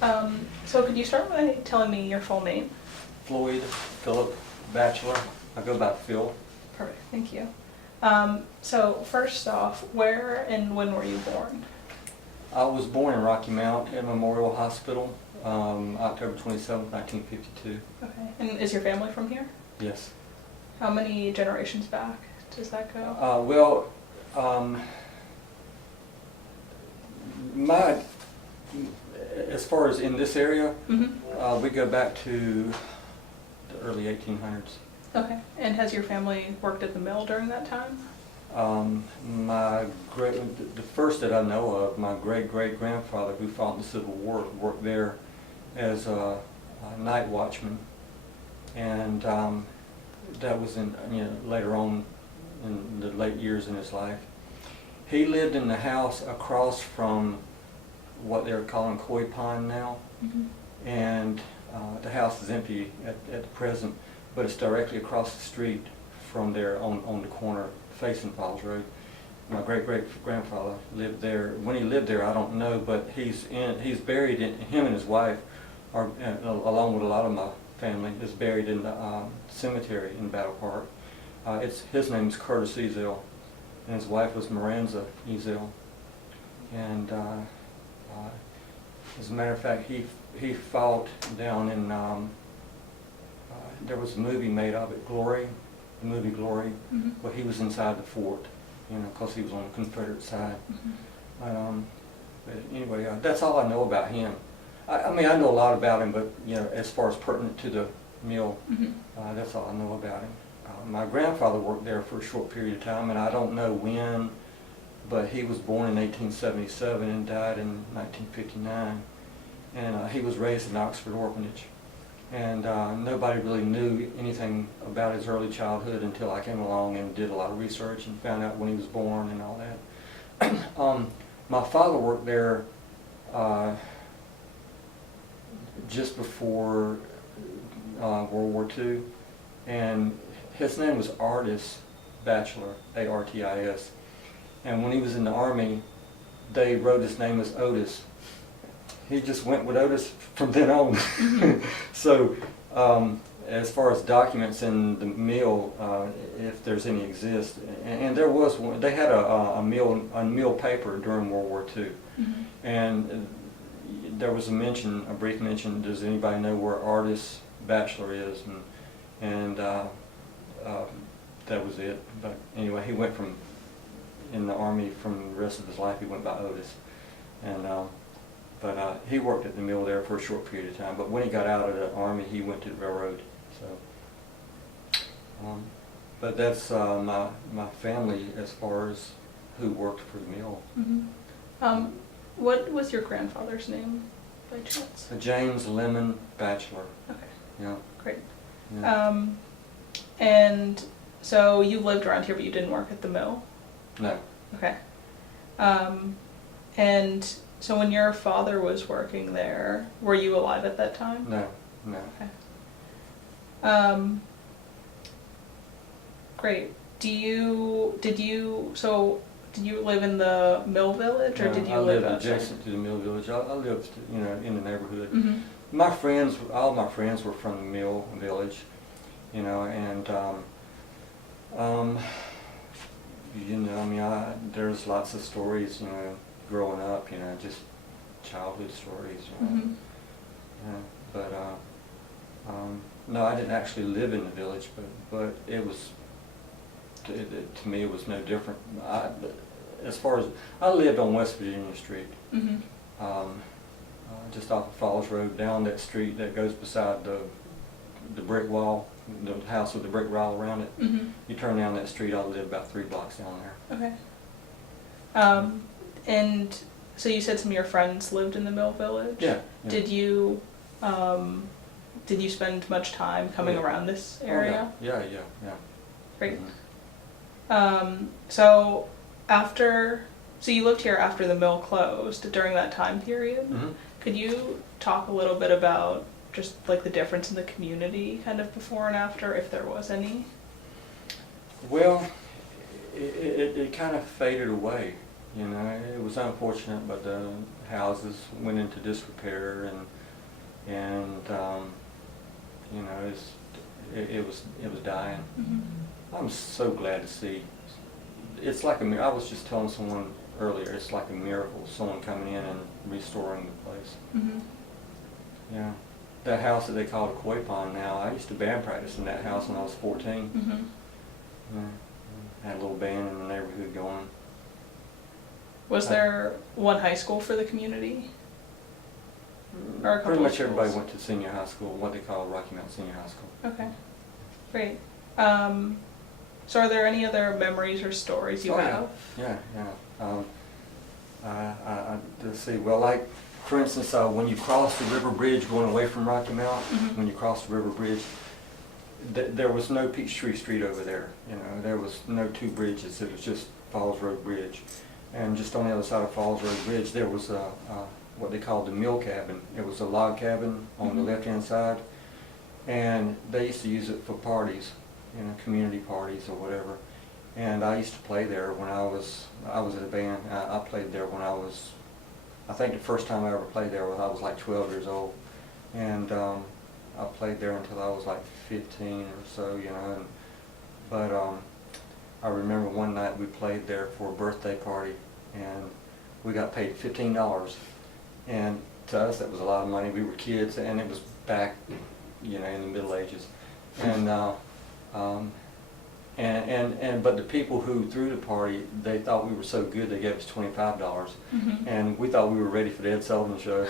So could you start by telling me your full name? Floyd Philip Batchelor. I go by Phil. Perfect, thank you. So first off, where and when were you born? I was born in Rocky Mount at Memorial Hospital, October 27th, 1952. Okay, and is your family from here? Yes. How many generations back does that go? As far as in this area, Mm-hmm. we go back to the early 1800s. Okay, and has your family worked at the mill during that time? The first that I know of, my great-great-grandfather who fought in the Civil War worked there as a night watchman, and that was in later on in the late years in his life. He lived in the house across from what they're calling Koi Pond now, Mm-hmm. and the house is empty at the present, but it's directly across the street from there on the corner facing Falls Road. My great-great-grandfather lived there. When he lived there, I don't know, but he's buried in, him and his wife are, along with a lot of my family, is buried in the cemetery in Battle Park. His name is Curtis Ezel, and his wife was Miranza Ezel. And as a matter of fact, he fought down in, there was a movie made of it, Glory, the movie Glory, Mm-hmm. but he was inside the fort, because he was on the Confederate side. Mm-hmm. But anyway, that's all I know about him. I mean, I know a lot about him, but as far as pertinent to the mill, Mm-hmm. that's all I know about him. My grandfather worked there for a short period of time, and I don't know when, but he was born in 1877 and died in 1959. And he was raised in Oxford Orphanage. And nobody really knew anything about his early childhood until I came along and did a lot of research and found out when he was born and all that. My father worked there just before World War II, and his name was Artis Batchelor, A-R-T-I-S. And when he was in the Army, they wrote his name as Otis. He just went with Otis from then on. Mm-hmm. So, as far as documents in the mill, if there's any exist, and there was one, they had a mill paper during World War II, Mm-hmm. and there was a brief mention. Does anybody know where Artis Batchelor is? And that was it. But anyway, he went in the Army from the rest of his life. He went by Otis, and. But he worked at the mill there for a short period of time. But when he got out of the Army, he went to the railroad. So, but that's my family as far as who worked for the mill. Mm-hmm. What was your grandfather's name, by chance? James Lemon Batchelor. Okay. Yeah. Great. Yeah. And so you lived around here, but you didn't work at the mill? No. Okay. And so when your father was working there, were you alive at that time? No. No. Okay. Great. Did you live in the mill village, or did you live lived outside? adjacent to the mill village. I lived, in the neighborhood. Mm-hmm. All my friends were from the mill village, and there's lots of stories, growing up, just childhood stories, Mm-hmm. But no, I didn't actually live in the village, but it was, to me, it was no different. As far as, I lived on West Virginia Street, Mm-hmm. just off of Falls Road, down that street that goes beside the brick wall, the house with the brick wall around it. Mm-hmm. You turn down that street, I lived about 3 blocks down there. Okay. And so you said some of your friends lived in the mill village? Yeah. Did you spend much time coming around this area? Oh, yeah. Great. Mhm. So you lived here after the mill closed during that time period. Mhm. Could you talk a little bit about just like the difference in the community kind of before and after, if there was any? Well, it kind of faded away. You know, it was unfortunate, but the houses went into disrepair, and you know, it was dying. Mm-hmm. I'm so glad to see. It's like I was just telling someone earlier. It's like a miracle. Someone coming in and restoring the place. Mm-hmm. Yeah, that house that they call the Koi Pond now. I used to band practice in that house when I was 14. Mm-hmm. Yeah, had a little band in the neighborhood going. Was there one high school for the community? Or a couple Pretty of much everybody schools? went to senior high school, what they call Rocky Mountain Senior High School. Okay, great. So are there any other memories or stories you Oh, have? Yeah. Let's see. Well, like for instance, when you cross the river bridge going away from Rocky Mountain, Mhm. when you cross the river bridge, there was no Peachtree Street over there. You know, there was no two bridges. It was just Falls Road Bridge, and just on the other side of Falls Road Bridge, there was what they called the mill cabin. It was a log cabin on the Mhm. left-hand side, and they used to use it for parties, you know, community parties or whatever. And I used to play there when I was in a band. I played there when I think the first time I ever played there I was like 12 years old. And I played there until I was like 15 or so, you know. But I remember one night we played there for a birthday party, and we got paid $15. And to us that was a lot of money. We were kids, and it was back, you know, in the Middle Ages. And but the people who threw the party, they thought we were so good they gave us $25, Mhm. and we thought we were ready for the Ed Sullivan Show,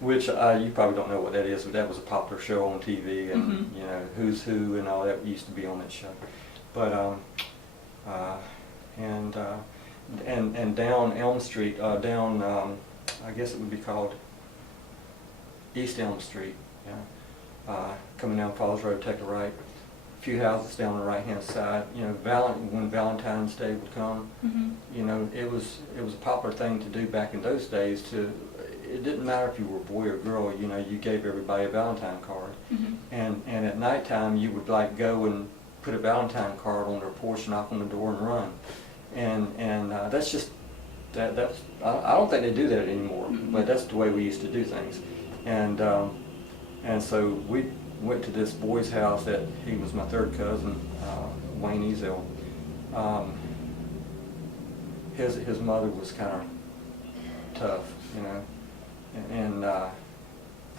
which you probably don't know what that is, but that was a popular show on TV, and Mhm. you know, Who's Who and all that used to be on that show. But and down Elm Street, I guess it would be called East Elm Street, yeah. Coming down Falls Road, take a right. Few houses down the right-hand side. You know, when Valentine's Day would come, Mhm. you know, it was a popular thing to do back in those days. It didn't matter if you were a boy or girl. You know, you gave everybody a Valentine card, Mhm. and at nighttime you would like go and put a Valentine card on their porch, knock on the door, and run. And that's just that's I don't think they do that anymore. Mhm. But that's the way we used to do things, and so we went to this boy's house that he was my third cousin, Wayne Ezel. His mother was kind of tough, you know, and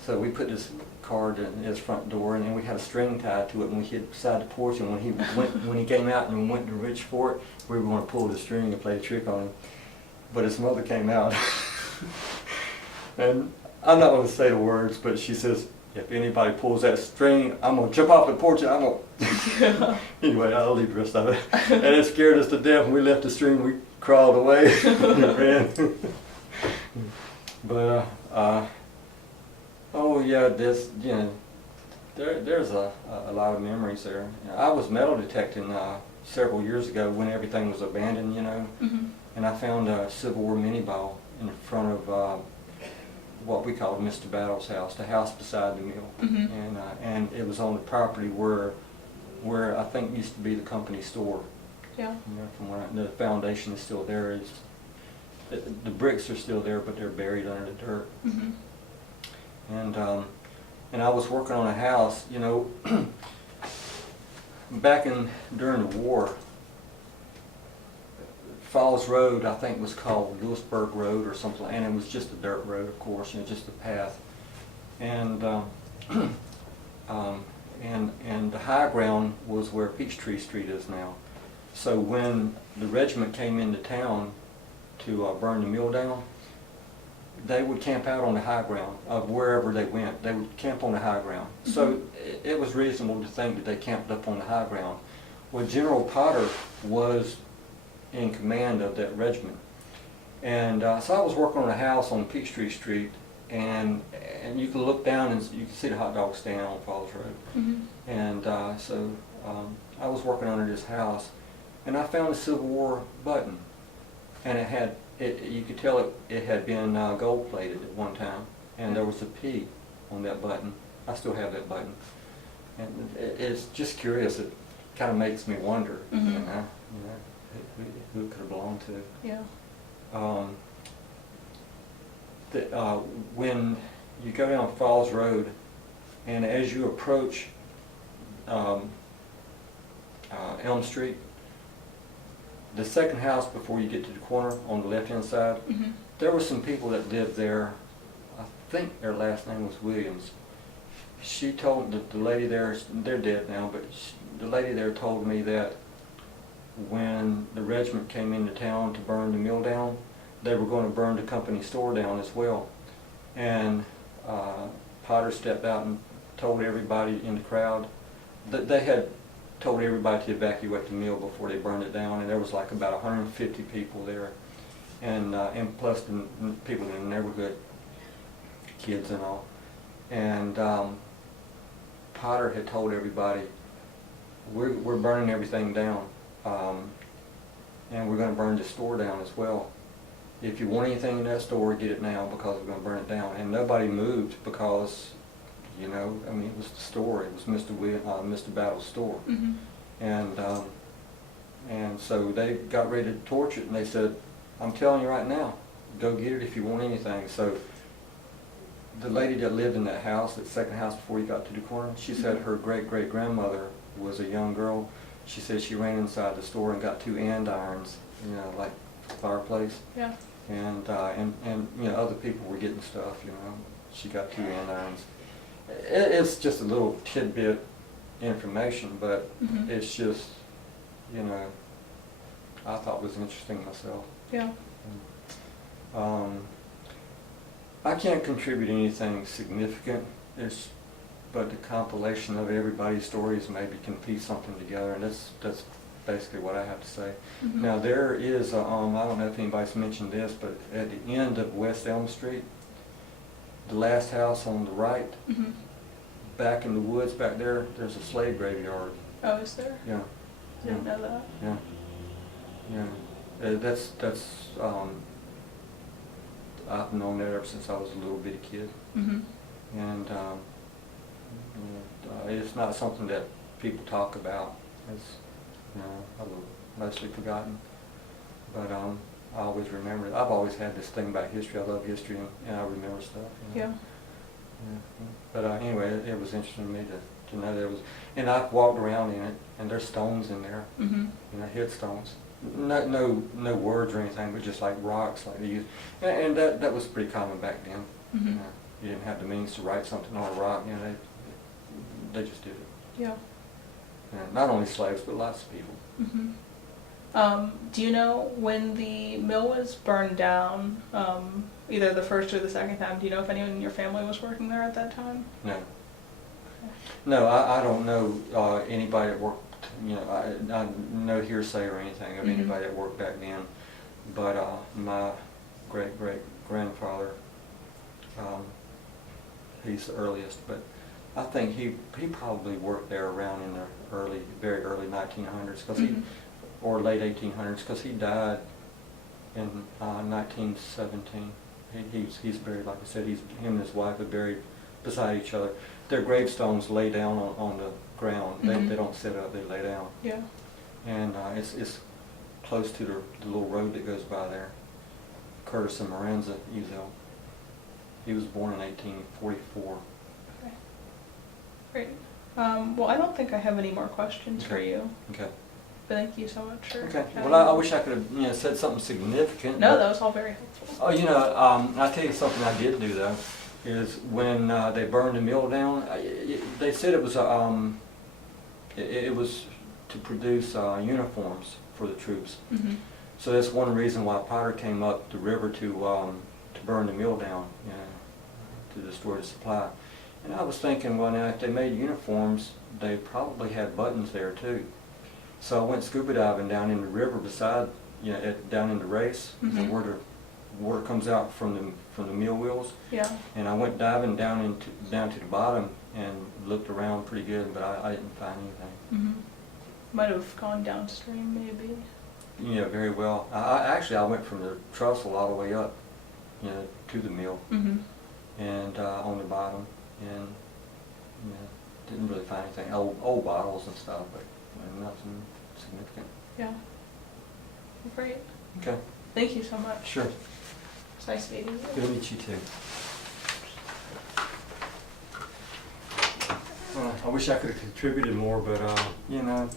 so we put this card in his front door, and then we had a string tied to it, and we hid beside the porch. And when he came out and went to reach for it, we were going to pull the string and play a trick on him. But his mother came out, and I'm not going to say the words, but she says, "If anybody pulls that string, I'm going to jump off the porch and I'm going to..." Anyway, I'll leave the rest of it. And it scared us to death. When we left the string, we crawled away and ran. But, oh yeah, you know, there's a lot of memories there. I was metal detecting several years ago when everything was abandoned, you know, Mhm. and I found a Civil War mini ball in front of what we called Mr. Battle's house, the house beside the mill. Mhm. And it was on the property where I think used to be the company store. Yeah. You know, from when the foundation is still there. The bricks are still there, but they're buried under the dirt. Mhm. And I was working on a house, you know, during the war. Falls Road, I think, was called Lewisburg Road or something, and it was just a dirt road, of course, you know, just a path. And and the high ground was where Peachtree Street is now. So when the regiment came into town to burn the mill down, they would camp out on the high ground of wherever they went. They would camp on the high ground. Mhm. So it was reasonable to think that they camped up on the high ground. Well, General Potter was in command of that regiment. And so I was working on a house on Peachtree Street, and you can look down and you can see the hot dog stand on Falls Road. Mhm. And so I was working under this house, and I found a Civil War button, and you could tell it had been gold plated at one time, and there was a P on that button. I still have that button, and it's just curious. It kind of makes me wonder, Mhm. you know, who it could have belonged to. Yeah. um, when you go down Falls Road, and as you approach Elm Street, the second house before you get to the corner on the left-hand side, Mhm. there were some people that lived there. I think their last name was Williams. She told the lady there, they're dead now, but the lady there told me that when the regiment came into town to burn the mill down, they were going to burn the company store down as well. And Potter stepped out and told everybody in the crowd that they had told everybody to evacuate the mill before they burned it down, and there was like about 150 people there, and plus the people in the neighborhood, kids and all. And Potter had told everybody, we're burning everything down, and we're going to burn the store down as well. If you want anything in that store, get it now, because we're going to burn it down. And nobody moved because, you know, I mean, it was the store. It was Mr. Battle's store. Mhm. And so they got ready to torch it, and they said, I'm telling you right now, go get it if you want anything. So the lady that lived in that house, that second house before you got to the corner, she said her great-great-grandmother was a young girl. She said she ran inside the store and got 2 andirons, you know, like fireplace. Yeah. And you know, other people were getting stuff, you know. She got 2 andirons. It's just a little tidbit information, but Mhm. it's just, you know, I thought it was interesting myself. Yeah. I can't contribute anything significant, but the compilation of everybody's stories maybe can piece something together, and that's basically what I have to say. Mhm. Now there is, I don't know if anybody's mentioned this, but at the end of West Elm Street, the last house on the right, Mhm. back in the woods back there, there's a slave graveyard. Oh, is there? Yeah. I didn't know that. Yeah. Yeah. That's I've known that ever since I was a little bitty kid. Mhm. And it's not something that people talk about. It's, you know, I've mostly forgotten. But I always remember it. I've always had this thing about history. I love history, and I remember stuff. You know? Yeah. Yeah. But anyway, it was interesting to me to know there was, and I've walked around in it, and there's stones in there, Mhm. you know, headstones. No words or anything, but just like rocks, like they used, and that was pretty common back then. Mhm. You know, you didn't have the means to write something on a rock, you know, they just did it. Yeah. And not only slaves, but lots of people. Mhm. Do you know when the mill was burned down, either the first or the second time, do you know if anyone in your family was working there at that time? No. No, I don't know anybody that worked, you know, I no hearsay or anything of Mhm. anybody that worked back then, but my great-great-grandfather, he's the earliest, but I think he probably worked there around in the very early 1900s, Mhm. or late 1800s, because he died in 1917. He's buried, like I said, him and his wife are buried beside each other. Their gravestones lay down on the ground. Mhm. They don't sit up, they lay down. Yeah. And it's close to the little road that goes by there. Curtis and Moranza Ezel. He was born in 1844. Okay. Great. Well, I don't think I have any more questions for Okay. you, Okay. but thank you so much for Okay. chatting. Well, I wish I could have, you know, said something significant. No, but- that was all very helpful. Oh, you know, I'll tell you something I did do though, is when they burned the mill down, they said it was it was to produce uniforms for the troops. Mhm. So that's one reason why Potter came up the river to burn the mill down, you know, to destroy the supply. And I was thinking, well, now if they made uniforms, they probably had buttons there too. So I went scuba diving down in the river beside, you know, down in the race, Mhm. where the water comes out from the mill wheels. Yeah. And I went diving down to the bottom and looked around pretty good, but I didn't find anything. Mhm. Might have gone downstream, maybe. You know, very well. Actually, I went from the trestle all the way up, you know, to the mill, Mhm. and on the bottom, and you know, didn't really find anything. Old bottles and stuff, but you know, nothing significant. Yeah. Great. Okay. Thank you so much. Sure. It's nice meeting you. Good to meet you too. I wish I could have contributed more, but you know,